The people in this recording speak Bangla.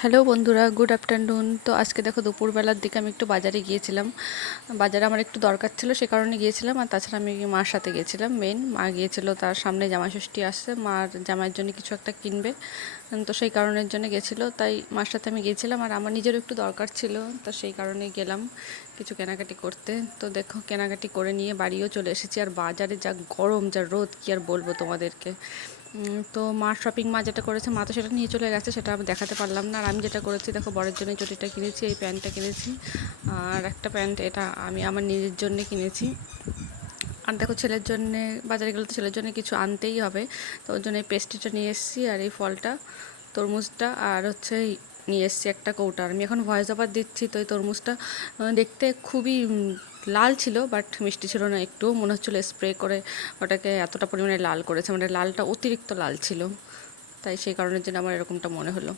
হ্যালো বন্ধুরা, গুড আফটারনুন। তো আজকে দেখো দুপুরবেলার দিকে আমি একটু বাজারে গিয়েছিলাম। বাজারে আমার একটু দরকার ছিল, সে কারণে গিয়েছিলাম। আর তাছাড়া আমি মার সাথে গিয়েছিলাম। মা গিয়েছিল, তার সামনে জামাই ষষ্ঠী আসছে, মার জামাইয়ের জন্য কিছু একটা কিনবে। তো সেই কারণের জন্য গেছিলো, তাই মার সাথে আমি গিয়েছিলাম। আর আমার নিজেরও একটু দরকার ছিল, তো সেই কারণে গেলাম কিছু কেনাকাটি করতে। তো দেখো কেনাকাটি করে নিয়ে বাড়িও চলে এসেছি। আর বাজারে যা গরম, যা রোদ, কি আর বলবো তোমাদেরকে। তো মার শপিং মা যেটা করেছে, মা তো সেটা নিয়ে চলে গেছে, সেটা আমি দেখাতে পারলাম না। আর আমি যেটা করেছি, দেখো বরের জন্য চটিটা কিনেছি, এই প্যান্টটা কিনেছি। আর একটা প্যান্ট, এটা আমি আমার নিজের জন্যে কিনেছি। আর দেখো ছেলের জন্যে বাজারে গেলে তো ছেলের জন্য কিছু আনতেই হবে। তো ওর জন্য এই পেস্ট্রিটা নিয়ে এসেছি, আর এই ফলটা, তরমুজটা, আর হচ্ছে নিয়ে এসেছি একটা কৌটা। আমি এখন ভয়েস ওভার দিচ্ছি, তো এই তরমুজটা দেখতে খুবই লাল ছিল, বাট মিষ্টি ছিল না একটু। মনে হচ্ছিলো স্প্রে করে ওটাকে এতটা পরিমাণে লাল করেছে, মানে লালটা অতিরিক্ত লাল ছিল, তাই সেই কারণের জন্য আমার এরকমটা মনে হলো।